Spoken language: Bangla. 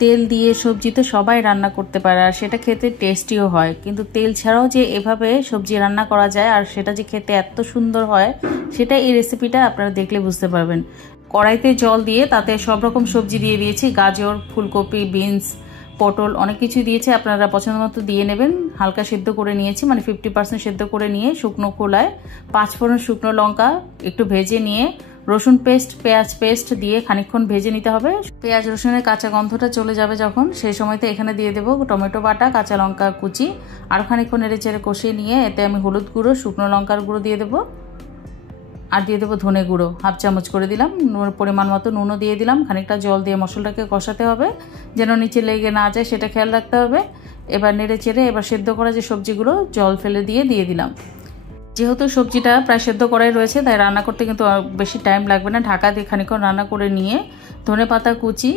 তেল দিয়ে সবজি তো সবাই রান্না করতে পারে আর সেটা খেতে টেস্টিও হয়, কিন্তু তেল ছাড়াও যে এভাবে সবজি রান্না করা যায় আর সেটা যে খেতে এত সুন্দর হয় সেটা এই রেসিপিটা আপনারা দেখলে বুঝতে পারবেন। কড়াইতে জল দিয়ে তাতে সব রকম সবজি দিয়ে দিয়েছি, গাজর, ফুলকপি, বিনস, পটল, অনেক কিছু দিয়েছি। আপনারা পছন্দ মতো দিয়ে নেবেন। হালকা সেদ্ধ করে নিয়েছি, মানে 50% সেদ্ধ করে নিয়ে শুকনো খোলায় 5 ফোড়ন শুকনো লঙ্কা একটু ভেজে নিয়ে রসুন পেস্ট, পেঁয়াজ পেস্ট দিয়ে খানিকক্ষণ ভেজে নিতে হবে। পেঁয়াজ রসুনের কাঁচা গন্ধটা চলে যাবে যখন, সেই সময়তে এখানে দিয়ে দেবো টমেটো বাটা, কাঁচা লঙ্কা কুচি, আর খানিকক্ষণ নেড়ে চেড়ে কষিয়ে নিয়ে এতে আমি হলুদ গুঁড়ো, শুকনো লঙ্কার গুঁড়ো দিয়ে দেবো, আর দিয়ে দেবো ধনে গুঁড়ো 1/2 চামচ করে দিলাম, পরিমাণ মতো নুনও দিয়ে দিলাম। খানিকটা জল দিয়ে মশলাটাকে কষাতে হবে যেন নিচে লেগে না যায়, সেটা খেয়াল রাখতে হবে। এবার নেড়ে চেড়ে এবার সেদ্ধ করা যে সবজিগুলো জল ফেলে দিয়ে দিলাম। যেহেতু সবজিটা প্রায় সেদ্ধ করাই রয়েছে তাই রান্না করতে কিন্তু বেশি টাইম লাগবে না। ঢাকা দিয়ে খানিকক্ষণ রান্না করে নিয়ে ধনেপাতা কুচি